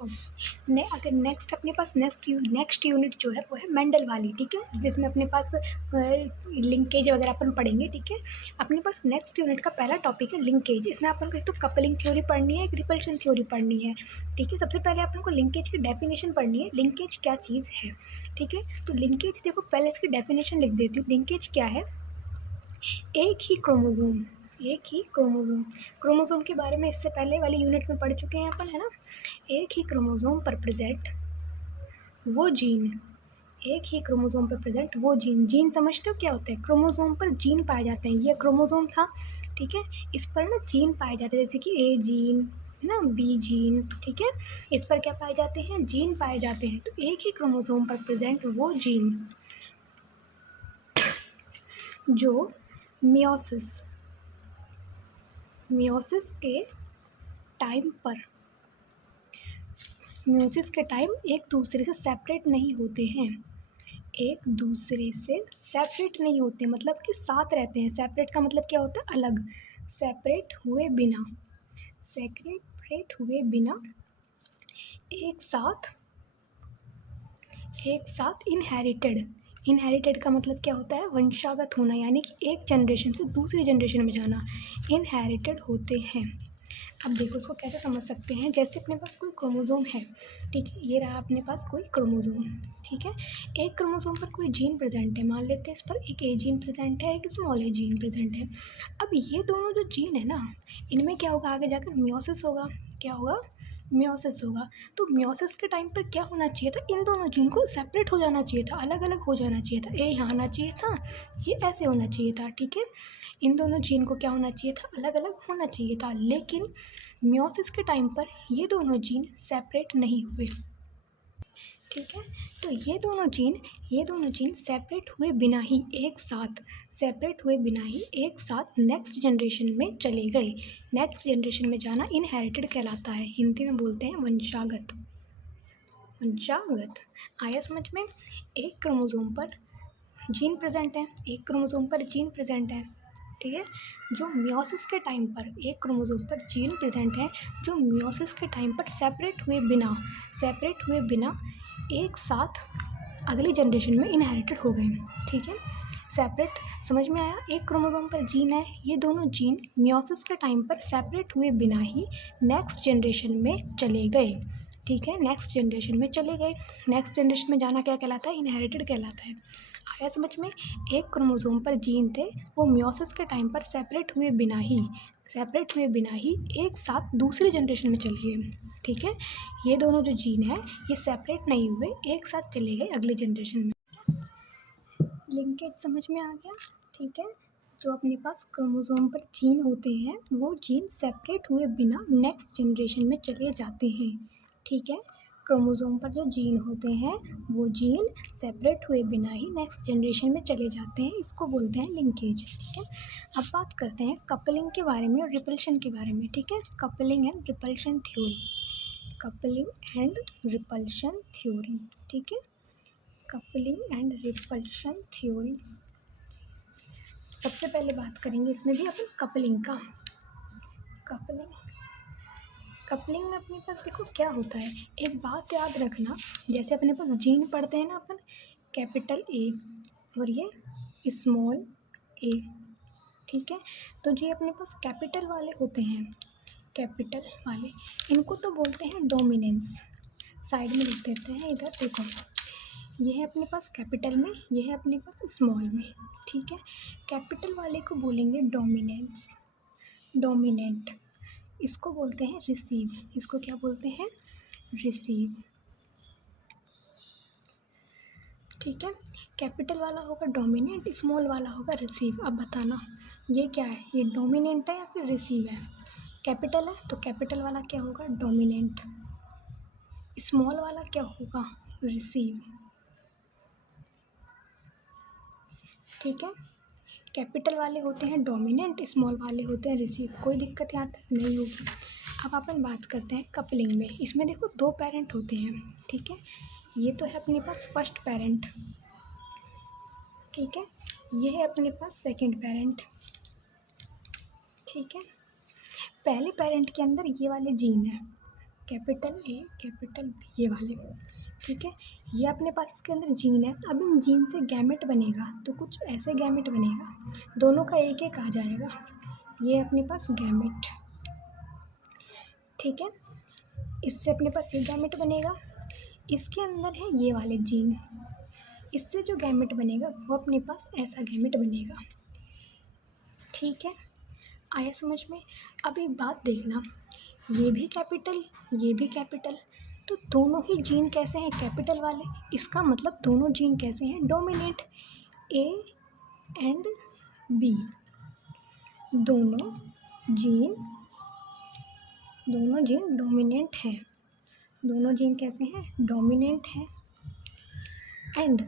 अगर नेक्स्ट अपने पास next unit जो है वो है मेंडल वाली, ठीक है, जिसमें अपने पास लिंकेज वगैरह अपन पढ़ेंगे, ठीक है। अपने पास नेक्स्ट यूनिट का पहला टॉपिक है लिंकेज। इसमें अपन को एक तो कपलिंग थ्योरी पढ़नी है, एक रिपल्शन थ्योरी पढ़नी है, ठीक है। सबसे पहले अपन को लिंकेज की डेफिनेशन पढ़नी है, लिंकेज क्या चीज़ है, ठीक है। तो लिंकेज देखो, पहले इसकी डेफिनेशन लिख देती हूँ। लिंकेज क्या है? एक ही क्रोमोसोम, क्रोमोसोम के बारे में इससे पहले वाली यूनिट में पढ़ चुके हैं अपन, है ना। एक ही क्रोमोसोम पर प्रेजेंट वो जीन, एक ही क्रोमोसोम पर प्रेजेंट वो जीन समझते हो क्या होता है? क्रोमोसोम पर जीन पाए जाते हैं। ये क्रोमोसोम था, ठीक है, इस पर ना जीन पाए जाते हैं, जैसे कि ए जीन है ना, बी जीन, ठीक है। इस पर क्या पाए जाते हैं? जीन पाए जाते हैं। तो एक ही क्रोमोसोम पर प्रेजेंट वो जीन जो मियोसिस के टाइम एक दूसरे से सेपरेट नहीं होते हैं, एक दूसरे से सेपरेट नहीं होते, मतलब कि साथ रहते हैं। सेपरेट का मतलब क्या होता है? अलग। सेपरेट हुए बिना एक साथ इनहेरिटेड का मतलब क्या होता है? वंशागत होना, यानी कि एक जनरेशन से दूसरी जनरेशन में जाना, इनहेरिटेड होते हैं। अब देखो इसको कैसे समझ सकते हैं। जैसे अपने पास कोई क्रोमोसोम है, ठीक है, ये रहा अपने पास कोई क्रोमोसोम, ठीक है। एक क्रोमोसोम पर कोई जीन प्रेजेंट है, मान लेते हैं इस पर एक ए जीन प्रेजेंट है, एक स्मॉल ए जीन प्रेजेंट है। अब ये दोनों जो जीन है ना, इनमें क्या होगा? आगे जाकर मियोसिस होगा। क्या होगा? मियोसिस होगा। तो मियोसिस के टाइम पर क्या होना चाहिए था? इन दोनों जीन को सेपरेट हो जाना चाहिए था, अलग अलग हो जाना चाहिए था। ए यहाँ आना चाहिए था, ये ऐसे होना चाहिए था, ठीक है। इन दोनों जीन को क्या होना चाहिए था? अलग अलग होना चाहिए था। लेकिन मियोसिस के टाइम पर ये दोनों जीन सेपरेट नहीं हुए, ठीक है। तो ये दोनों जीन सेपरेट हुए बिना ही एक साथ नेक्स्ट जनरेशन में चले गए। नेक्स्ट जनरेशन में जाना इनहेरिटेड कहलाता है, हिंदी में बोलते हैं वंशागत। आया समझ में? एक क्रोमोसोम पर जीन प्रेजेंट है, ठीक है, जो मियोसिस के टाइम पर एक क्रोमोसोम पर जीन प्रेजेंट है जो मियोसिस के टाइम पर सेपरेट हुए बिना एक साथ अगली जनरेशन में इनहेरिटेड हो गए, ठीक है। सेपरेट समझ में आया? एक क्रोमोसोम पर जीन है, ये दोनों जीन मियोसिस के टाइम पर सेपरेट हुए बिना ही नेक्स्ट जनरेशन में चले गए, ठीक है। नेक्स्ट जनरेशन में चले गए। नेक्स्ट जनरेशन में जाना क्या कहलाता है? इनहेरिटेड कहलाता है। आया समझ में? एक क्रोमोसोम पर जीन थे, वो मियोसिस के टाइम पर सेपरेट हुए बिना ही एक साथ दूसरी जनरेशन में चले गए, ठीक है। ये दोनों जो जीन है ये सेपरेट नहीं हुए, एक साथ चले गए अगली जनरेशन में। लिंकेज समझ में आ गया, ठीक है। जो अपने पास क्रोमोसोम पर जीन होते हैं वो जीन सेपरेट हुए बिना नेक्स्ट जनरेशन में चले जाते हैं, ठीक है। क्रोमोसोम पर जो जीन होते हैं वो जीन सेपरेट हुए बिना ही नेक्स्ट जनरेशन में चले जाते हैं, इसको बोलते हैं लिंकेज, ठीक है। अब बात करते हैं कपलिंग के बारे में और रिपल्शन के बारे में, ठीक है। कपलिंग एंड रिपल्शन थ्योरी, ठीक है। कपलिंग एंड रिपल्शन थ्योरी, सबसे पहले बात करेंगे इसमें भी अपन कपलिंग का। कपलिंग में अपने पास देखो क्या होता है, एक बात याद रखना, जैसे अपने पास जीन पढ़ते हैं ना अपन, कैपिटल ए और ये स्मॉल ए, ठीक है। तो जो अपने पास कैपिटल वाले होते हैं, इनको तो बोलते हैं डोमिनेंस। साइड में लिख देते हैं, इधर देखो, ये है अपने पास कैपिटल में, ये है अपने पास स्मॉल में, ठीक है। कैपिटल वाले को बोलेंगे डोमिनेंट, इसको बोलते हैं रिसीव, इसको क्या बोलते हैं? रिसीव, ठीक है। कैपिटल वाला होगा डोमिनेंट, स्मॉल वाला होगा रिसीव। अब बताना ये क्या है, ये डोमिनेंट है या फिर रिसीव है? कैपिटल है तो कैपिटल वाला क्या होगा? डोमिनेंट। स्मॉल वाला क्या होगा? रिसीव, ठीक है। कैपिटल वाले होते हैं डोमिनेंट, स्मॉल वाले होते हैं रिसीव, कोई दिक्कत यहाँ तक नहीं होगी। अब अपन बात करते हैं कपलिंग में। इसमें देखो दो पेरेंट होते हैं, ठीक है। ये तो है अपने पास फर्स्ट पेरेंट, ठीक है। ये है अपने पास सेकंड पेरेंट, ठीक है। पहले पेरेंट के अंदर ये वाले जीन है, कैपिटल ए कैपिटल बी, ये वाले, ठीक है। ये अपने पास इसके अंदर जीन है। अब इन जीन से गैमेट बनेगा तो कुछ ऐसे गैमेट बनेगा, दोनों का एक एक आ जाएगा, ये अपने पास गैमेट, ठीक है। इससे अपने पास ये गैमेट बनेगा, इसके अंदर है ये वाले जीन, इससे जो गैमेट बनेगा वो अपने पास ऐसा गैमेट बनेगा, ठीक है। आया समझ में। अब एक बात देखना, ये भी कैपिटल, ये भी कैपिटल, तो दोनों ही जीन कैसे हैं, कैपिटल वाले। इसका मतलब दोनों जीन कैसे हैं, डोमिनेंट, ए एंड बी, दोनों जीन डोमिनेंट हैं, दोनों जीन कैसे हैं, डोमिनेंट हैं। एंड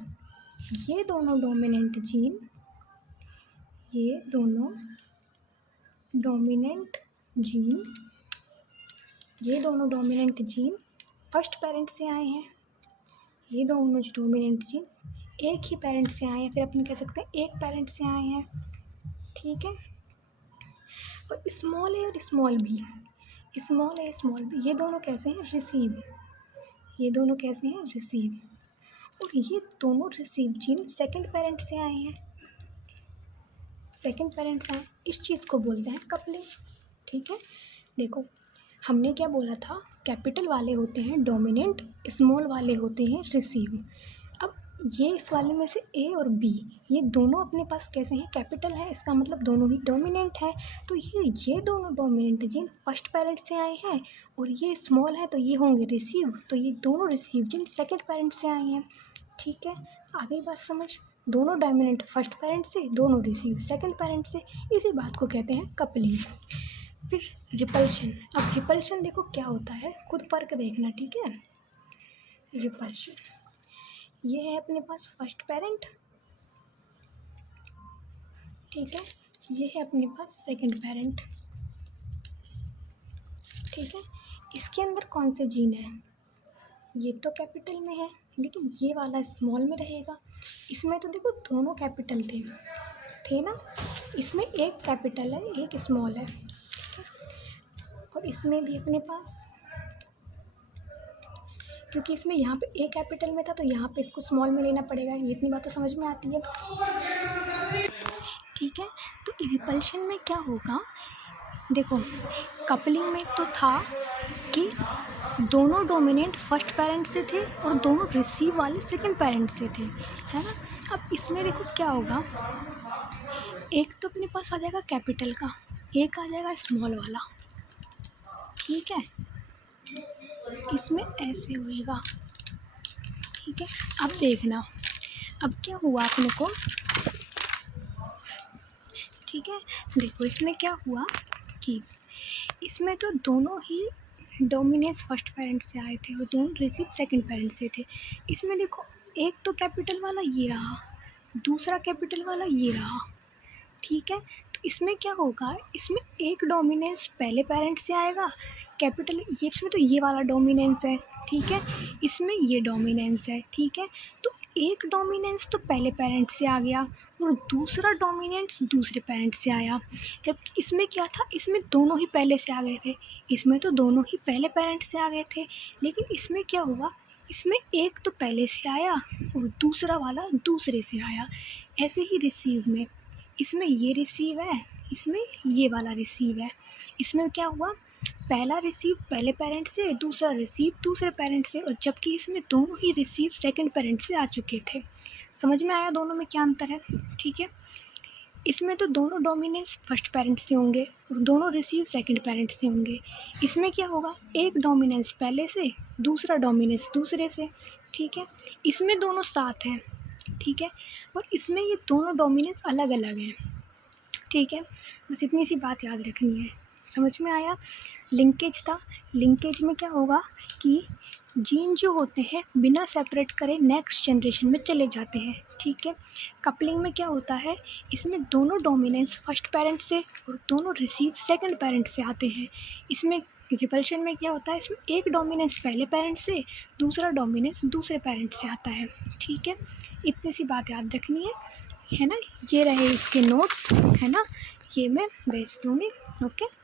ये दोनों डोमिनेंट जीन, ये दोनों डोमिनेंट जीन फर्स्ट पेरेंट से आए हैं, ये दोनों जो डोमिनेंट जीन एक ही पेरेंट से आए हैं, फिर अपन कह सकते हैं एक पेरेंट से आए हैं, ठीक है। और स्मॉल ए और स्मॉल बी, ये दोनों कैसे हैं, रिसीव, ये दोनों कैसे हैं, रिसीव। और ये दोनों रिसीव जीन सेकंड पेरेंट से आए हैं, सेकंड पेरेंट से आए, इस चीज़ को बोलते हैं कपलिंग, ठीक है। देखो हमने क्या बोला था, कैपिटल वाले होते हैं डोमिनेंट, स्मॉल वाले होते हैं रिसीव। अब ये इस वाले में से ए और बी, ये दोनों अपने पास कैसे हैं, कैपिटल है, इसका मतलब दोनों ही डोमिनेंट है। तो ये दोनों डोमिनेंट जीन फर्स्ट पेरेंट से आए हैं, और ये स्मॉल है तो ये होंगे रिसीव, तो ये दोनों रिसीव जीन सेकंड पेरेंट से आए हैं, ठीक है। आ गई बात समझ, दोनों डोमिनेंट फर्स्ट पेरेंट से, दोनों रिसीव सेकंड पेरेंट से, इसी बात को कहते हैं कपलिंग। फिर रिपल्शन, अब रिपल्शन देखो क्या होता है, खुद फ़र्क देखना, ठीक है। रिपल्शन, ये है अपने पास फर्स्ट पेरेंट, ठीक है, ये है अपने पास सेकंड पेरेंट, ठीक है। इसके अंदर कौन से जीन है, ये तो कैपिटल में है, लेकिन ये वाला स्मॉल में रहेगा। इसमें तो देखो दोनों कैपिटल थे ना, इसमें एक कैपिटल है एक स्मॉल है, और इसमें भी अपने पास, क्योंकि इसमें यहाँ पे ए कैपिटल में था तो यहाँ पे इसको स्मॉल में लेना पड़ेगा, ये इतनी बात तो समझ में आती है, ठीक है। तो रिपल्शन में क्या होगा, देखो कपलिंग में तो था कि दोनों डोमिनेंट फर्स्ट पेरेंट से थे और दोनों रिसीव वाले सेकंड पेरेंट से थे, है ना। अब इसमें देखो क्या होगा, एक तो अपने पास आ जाएगा कैपिटल का, एक आ जाएगा स्मॉल वाला, ठीक है। इसमें ऐसे होएगा, ठीक है। अब देखना, अब क्या हुआ अपने को, ठीक है। देखो इसमें क्या हुआ कि इसमें तो दोनों ही डोमिनेंस फर्स्ट पेरेंट से आए थे और दोनों रिसीव सेकंड पेरेंट से थे। इसमें देखो एक तो कैपिटल वाला ये रहा, दूसरा कैपिटल वाला ये रहा, ठीक है। तो इसमें क्या होगा, इसमें एक डोमिनेंस पहले पेरेंट से आएगा, कैपिटल ये, इसमें तो ये वाला डोमिनेंस है, ठीक है, इसमें ये डोमिनेंस है, ठीक है। तो एक डोमिनेंस तो पहले पेरेंट से आ गया और दूसरा डोमिनेंस दूसरे पेरेंट से आया, जबकि इसमें क्या था, इसमें दोनों ही पहले से आ गए थे, इसमें तो दोनों ही पहले पेरेंट से आ गए थे, लेकिन इसमें क्या हुआ, इसमें एक तो पहले से आया और दूसरा वाला दूसरे से आया। ऐसे ही रिसीव में, इसमें ये रिसीव है, इसमें ये वाला रिसीव है, इसमें क्या हुआ, पहला रिसीव पहले पेरेंट से, दूसरा रिसीव दूसरे पेरेंट से, और जबकि इसमें दोनों ही रिसीव सेकंड पेरेंट से आ चुके थे। समझ में आया दोनों में क्या अंतर है, ठीक है। इसमें तो दोनों डोमिनेंस फर्स्ट पेरेंट से होंगे और दोनों रिसीव सेकंड पेरेंट से होंगे। इसमें क्या होगा, एक डोमिनेंस पहले से, दूसरा डोमिनेंस दूसरे से, ठीक है। इसमें दोनों साथ हैं, ठीक है, और इसमें ये दोनों डोमिनेंस अलग अलग हैं, ठीक है। बस इतनी सी बात याद रखनी है। समझ में आया। लिंकेज था, लिंकेज में क्या होगा कि जीन जो होते हैं बिना सेपरेट करे नेक्स्ट जनरेशन में चले जाते हैं, ठीक है। कपलिंग में क्या होता है, इसमें दोनों डोमिनेंस फर्स्ट पेरेंट से और दोनों रिसीव सेकंड पेरेंट से आते हैं। इसमें रिपल्शन में क्या होता है, इसमें एक डोमिनेंस पहले पेरेंट से, दूसरा डोमिनेंस दूसरे पेरेंट से आता है, ठीक है। इतनी सी बात याद रखनी है ना। ये रहे इसके नोट्स, है ना, ये मैं भेज दूँगी, ओके।